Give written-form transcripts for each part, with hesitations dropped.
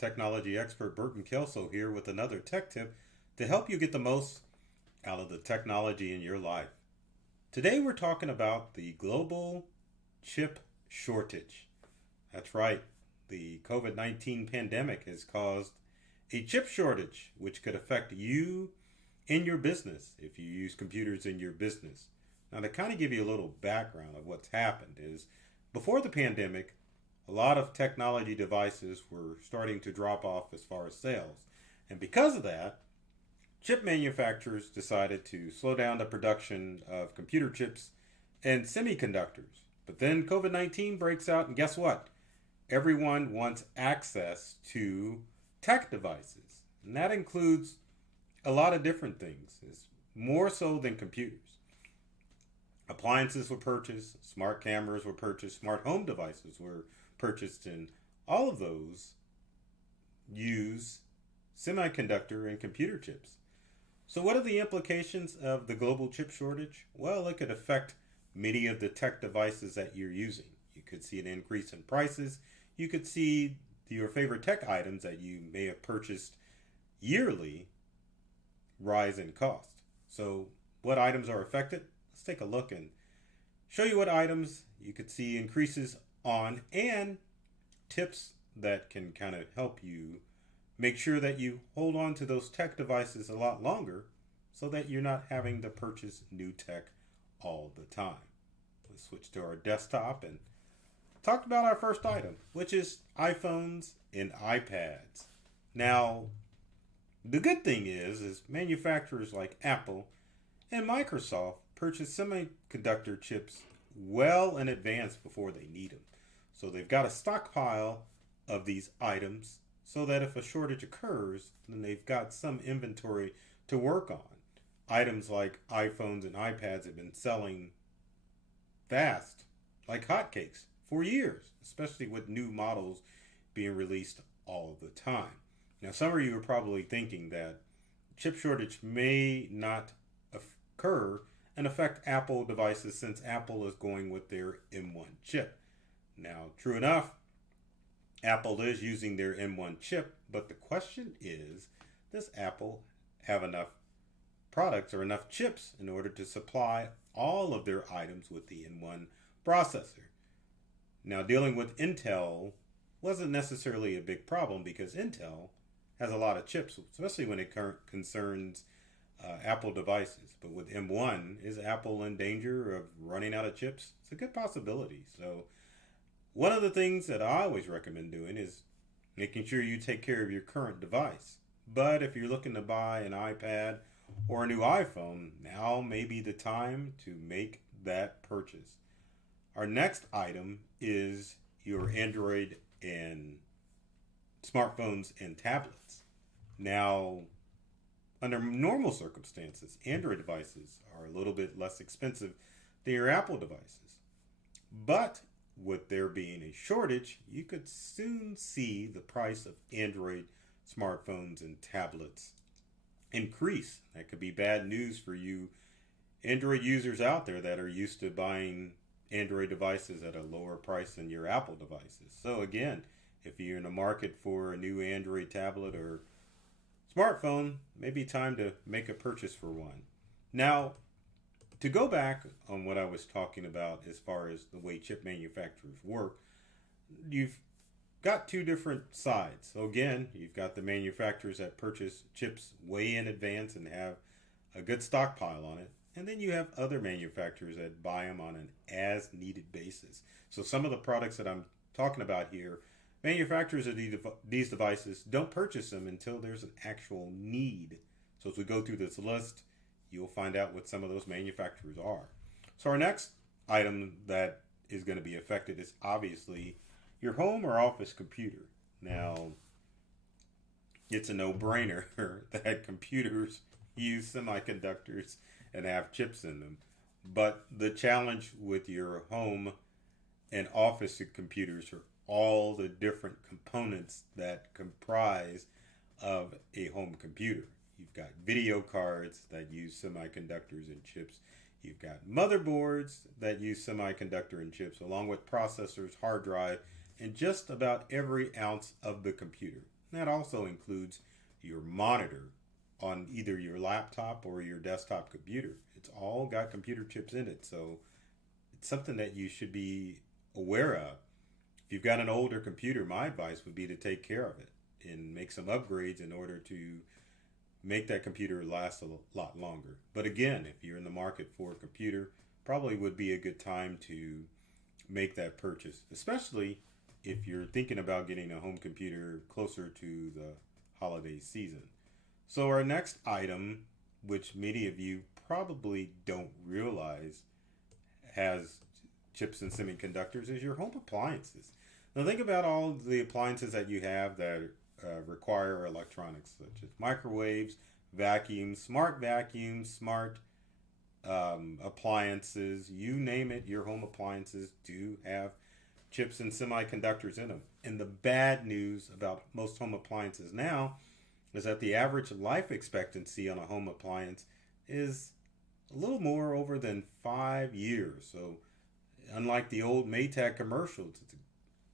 technology expert Burton Kelso here with another tech tip to help you get the most out of the technology in your life. Today we're talking about the global chip shortage. That's right, the COVID-19 pandemic has caused a chip shortage, which could affect you in your business if you use computers in your business. Now, to kind of give you a little background of what's happened is before the pandemic, a lot of technology devices were starting to drop off as far as sales. And because of that, chip manufacturers decided to slow down the production of computer chips and semiconductors. But then COVID 19 breaks out, and guess what? Everyone wants access to tech devices. And that includes a lot of different things, it's more so than computers. Appliances were purchased, smart cameras were purchased, smart home devices were purchased, and all of those use semiconductor and computer chips. So, what are the implications of the global chip shortage? Well, it could affect many of the tech devices that you're using. You could see an increase in prices. You could see your favorite tech items that you may have purchased yearly rise in cost. So, what items are affected? Let's take a look and show you what items you could see increases on and tips that can kind of help you make sure that you hold on to those tech devices a lot longer so that you're not having to purchase new tech all the time. Let's switch to our desktop and talk about our first item, which is iPhones and iPads. Now, the good thing is manufacturers like Apple and Microsoft purchase semiconductor chips well in advance before they need them. So they've got a stockpile of these items so that if a shortage occurs, then they've got some inventory to work on. Items like iPhones and iPads have been selling fast, like hotcakes, for years, especially with new models being released all the time. Now, some of you are probably thinking that chip shortage may not occur and affect Apple devices since Apple is going with their M1 chip. Now, true enough, Apple is using their M1 chip, but the question is, does Apple have enough products or enough chips in order to supply all of their items with the M1 processor? Now, dealing with Intel wasn't necessarily a big problem because Intel has a lot of chips, especially when it concerns Apple devices. But with M1, is Apple in danger of running out of chips? It's a good possibility. So one of the things that I always recommend doing is making sure you take care of your current device. But if you're looking to buy an iPad or a new iPhone, now may be the time to make that purchase. Our next item is your Android and smartphones and tablets. Now, under normal circumstances, Android devices are a little bit less expensive than your Apple devices. But with there being a shortage, you could soon see the price of Android smartphones and tablets increase. That could be bad news for you Android users out there that are used to buying Android devices at a lower price than your Apple devices. So again, if you're in the market for a new Android tablet or smartphone, maybe time to make a purchase for one. Now, to go back on what I was talking about as far as the way chip manufacturers work, you've got two different sides. So again, you've got the manufacturers that purchase chips way in advance and have a good stockpile on it. And then you have other manufacturers that buy them on an as needed basis. So some of the products that I'm talking about here, manufacturers of these devices don't purchase them until there's an actual need. So as we go through this list, you'll find out what some of those manufacturers are. So our next item that is going to be affected is obviously your home or office computer. Now, it's a no-brainer that computers use semiconductors and have chips in them. But the challenge with your home and office computers are all the different components that comprise of a home computer. You've got video cards that use semiconductors and chips. You've got motherboards that use semiconductor and chips, along with processors, hard drive, and just about every ounce of the computer. That also includes your monitor on either your laptop or your desktop computer. It's all got computer chips in it, so it's something that you should be aware of. If you've got an older computer, my advice would be to take care of it and make some upgrades in order to make that computer last a lot longer. But again, if you're in the market for a computer, probably would be a good time to make that purchase, especially if you're thinking about getting a home computer closer to the holiday season. So, our next item, which many of you probably don't realize has chips and semiconductors, is your home appliances. Now, think about all the appliances that you have that require electronics, such as microwaves, vacuums, smart appliances, you name it, your home appliances do have chips and semiconductors in them. And the bad news about most home appliances now is that the average life expectancy on a home appliance is a little more over than 5 years. So, unlike the old Maytag commercials,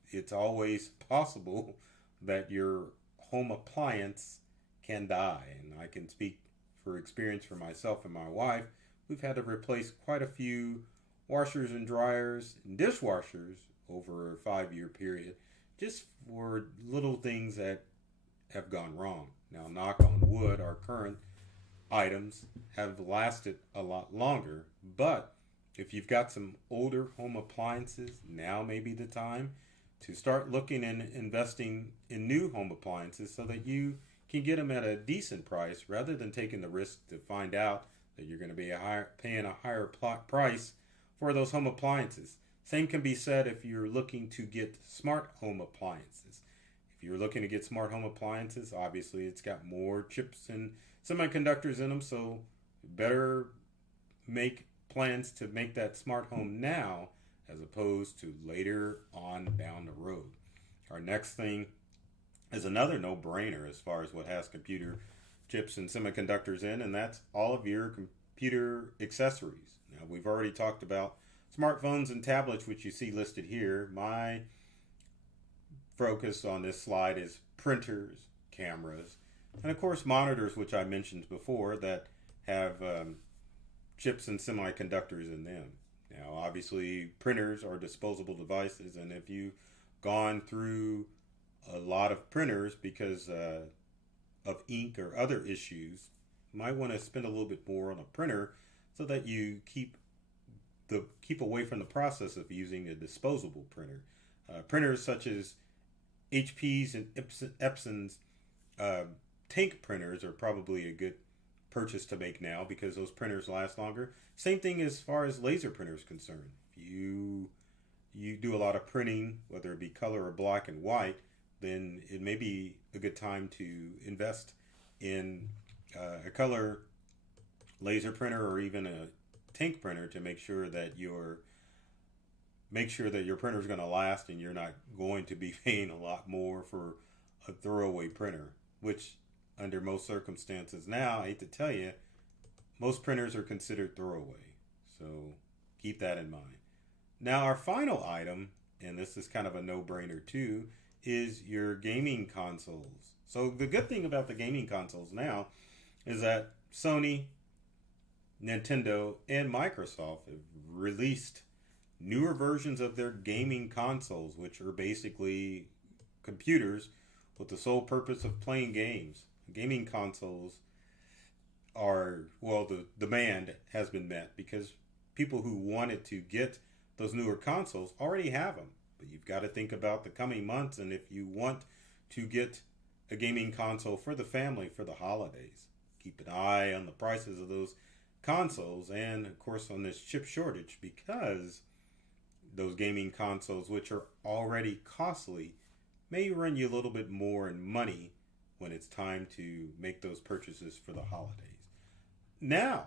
it's always possible that your home appliance can die. And I can speak for experience for myself and my wife. We've had to replace quite a few washers and dryers and dishwashers over a 5 year period just for little things that have gone wrong. Now, knock on wood, our current items have lasted a lot longer, but if you've got some older home appliances, now may be the time to start looking and investing in new home appliances so that you can get them at a decent price rather than taking the risk to find out that you're going to be paying a higher price for those home appliances. Same can be said if you're looking to get smart home appliances. If you're looking to get smart home appliances, obviously it's got more chips and semiconductors in them, so better make plans to make that smart home now as opposed to later on down the road. Our next thing is another no-brainer as far as what has computer chips and semiconductors in, and that's all of your computer accessories. Now, we've already talked about smartphones and tablets, which you see listed here. My focus on this slide is printers, cameras, and of course monitors, which I mentioned before, that have chips and semiconductors in them. Now, obviously, printers are disposable devices, and if you've gone through a lot of printers because of ink or other issues, you might want to spend a little bit more on a printer so that you keep away from the process of using a disposable printer. Printers such as HP's and Epson's tank printers are probably a good purchase to make now because those printers last longer. Same thing as far as laser printers concerned. If you do a lot of printing, whether it be color or black and white, then it may be a good time to invest in a color laser printer or even a tank printer to make sure that your printer is going to last and you're not going to be paying a lot more for a throwaway printer, which under most circumstances now, I hate to tell you, most printers are considered throwaway. So keep that in mind. Now, our final item, and this is kind of a no-brainer too, is your gaming consoles. So the good thing about the gaming consoles now is that Sony, Nintendo, and Microsoft have released newer versions of their gaming consoles, which are basically computers with the sole purpose of playing games. Gaming consoles are, well, the demand has been met because people who wanted to get those newer consoles already have them. But you've got to think about the coming months, and if you want to get a gaming console for the family for the holidays, keep an eye on the prices of those consoles and, of course, on this chip shortage, because those gaming consoles, which are already costly, may run you a little bit more in money when it's time to make those purchases for the holidays. Now,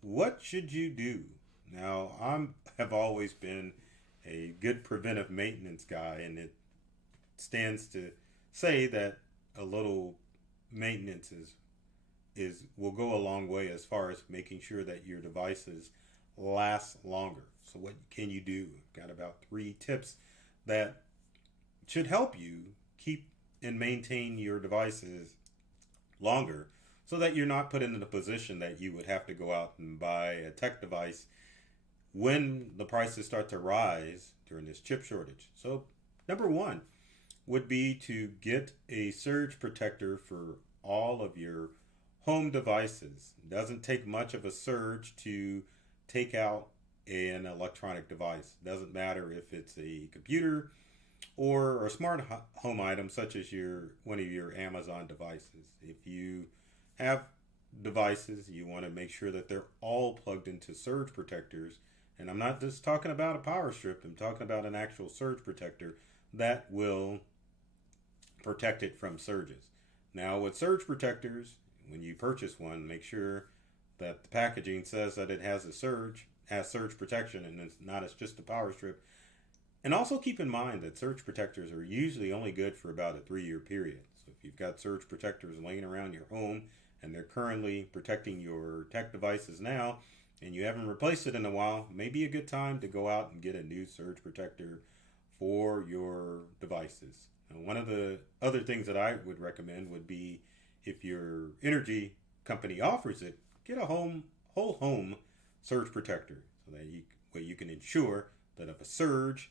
what should you do? Now, have always been a good preventive maintenance guy, and it stands to say that a little maintenance will go a long way as far as making sure that your devices last longer. So what can you do? Got about 3 tips that should help you keep and maintain your devices longer, so that you're not put in the position that you would have to go out and buy a tech device when the prices start to rise during this chip shortage. So, number one would be to get a surge protector for all of your home devices. It doesn't take much of a surge to take out an electronic device. It doesn't matter if it's a computer or a smart home item such as one of your Amazon devices. If you have devices, you want to make sure that they're all plugged into surge protectors. And I'm not just talking about a power strip, I'm talking about an actual surge protector that will protect it from surges. Now, with surge protectors, when you purchase one, make sure that the packaging says that it has surge protection, and it's not as just a power strip. And also keep in mind that surge protectors are usually only good for about a 3-year period. So if you've got surge protectors laying around your home and they're currently protecting your tech devices now, and you haven't replaced it in a while, maybe a good time to go out and get a new surge protector for your devices. Now, one of the other things that I would recommend would be, if your energy company offers it, get a whole home surge protector, so that you can ensure that if a surge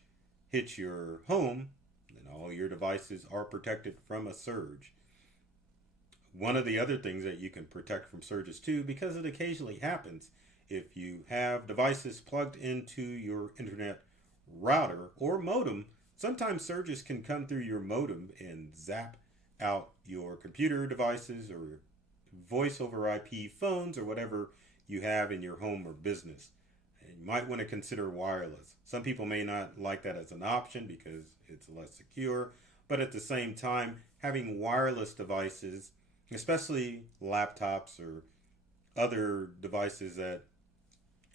hits your home, then all your devices are protected from a surge. One of the other things that you can protect from surges too, because it occasionally happens, if you have devices plugged into your internet router or modem, sometimes surges can come through your modem and zap out your computer devices or voice over IP phones or whatever you have in your home or business. And you might want to consider wireless. Some people may not like that as an option because it's less secure, but at the same time, having wireless devices, especially laptops or other devices that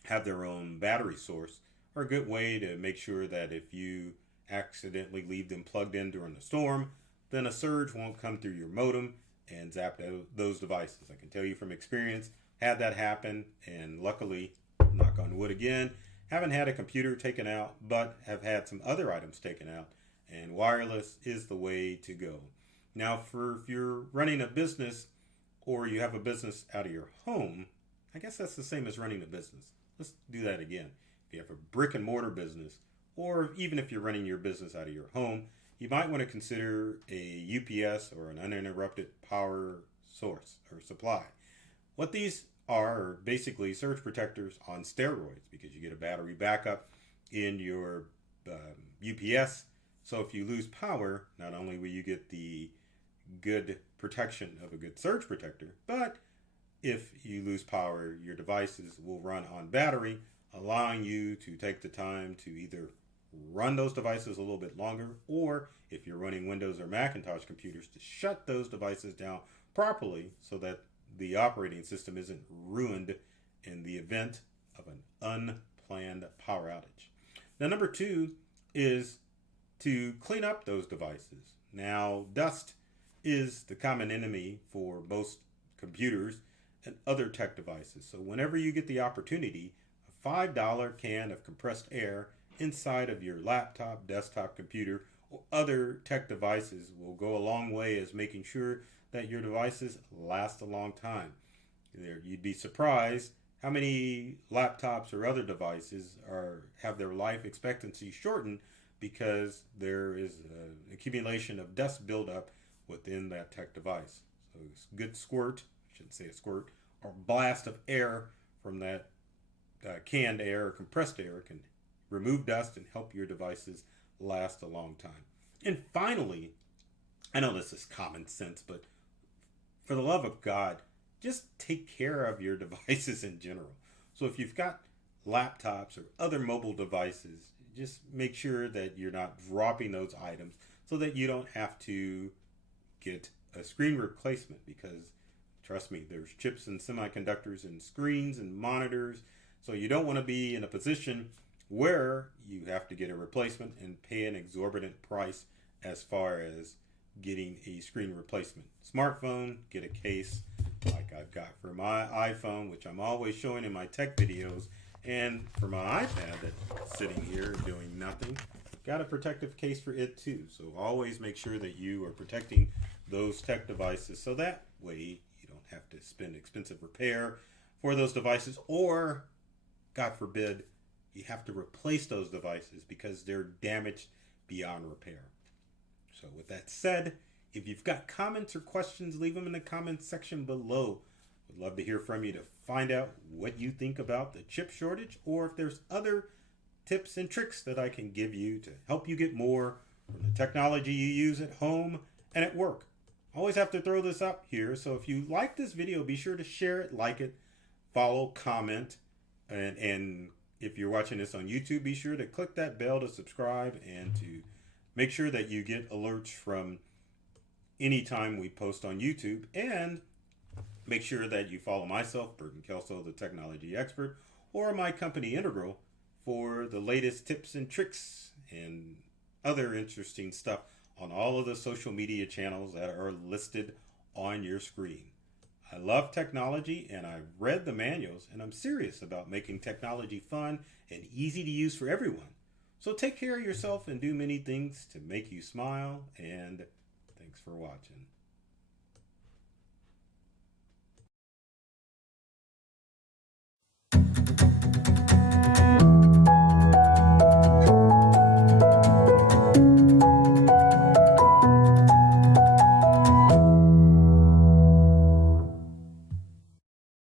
have their own battery source, are a good way to make sure that if you accidentally leave them plugged in during the storm, then a surge won't come through your modem and zap those devices. I can tell you from experience, had that happen, and luckily, knock on wood again, haven't had a computer taken out, but have had some other items taken out, and wireless is the way to go. Now, if you're running a business or you have a business out of your home, I guess that's the same as running a business. Let's do that again. If you have a brick and mortar business, or even if you're running your business out of your home, you might want to consider a UPS or an uninterrupted power source or supply. What these are basically surge protectors on steroids, because you get a battery backup in your UPS. So if you lose power, not only will you get the good protection of a good surge protector, but if you lose power, your devices will run on battery, allowing you to take the time to either run those devices a little bit longer, or if you're running Windows or Macintosh computers, to shut those devices down properly so that the operating system isn't ruined in the event of an unplanned power outage. Now, number 2 is to clean up those devices. Now, dust is the common enemy for most computers and other tech devices. So whenever you get the opportunity, a $5 can of compressed air inside of your laptop, desktop computer, or other tech devices will go a long way as making sure that your devices last a long time. You'd be surprised how many laptops or other devices have their life expectancy shortened because there is an accumulation of dust buildup within that tech device. So a good squirt, I shouldn't say a squirt, or blast of air from that canned air or compressed air can remove dust and help your devices last a long time. And finally, I know this is common sense, but for the love of God, just take care of your devices in general. So if you've got laptops or other mobile devices, just make sure that you're not dropping those items so that you don't have to get a screen replacement, because trust me, there's chips and semiconductors and screens and monitors. So you don't want to be in a position where you have to get a replacement and pay an exorbitant price as far as getting a screen replacement. Smartphone, get a case like I've got for my iPhone, which I'm always showing in my tech videos, and for my iPad that's sitting here doing nothing, got a protective case for it too. So always make sure that you are protecting those tech devices, so that way you don't have to spend expensive repair for those devices, or God forbid you have to replace those devices because they're damaged beyond repair. So with that said, if you've got comments or questions, leave them in the comments section below. Would love to hear from you to find out what you think about the chip shortage, or if there's other tips and tricks that I can give you to help you get more from the technology you use at home and at work. Always have to throw this up here, so if you like this video, be sure to share it, like it, follow, comment, and if you're watching this on YouTube, be sure to click that bell to subscribe and to make sure that you get alerts from anytime we post on YouTube, and make sure that you follow myself, Burton Kelso, the technology expert, or my company Integral for the latest tips and tricks and other interesting stuff on all of the social media channels that are listed on your screen. I love technology, and I've read the manuals, and I'm serious about making technology fun and easy to use for everyone. So take care of yourself and do many things to make you smile, and thanks for watching.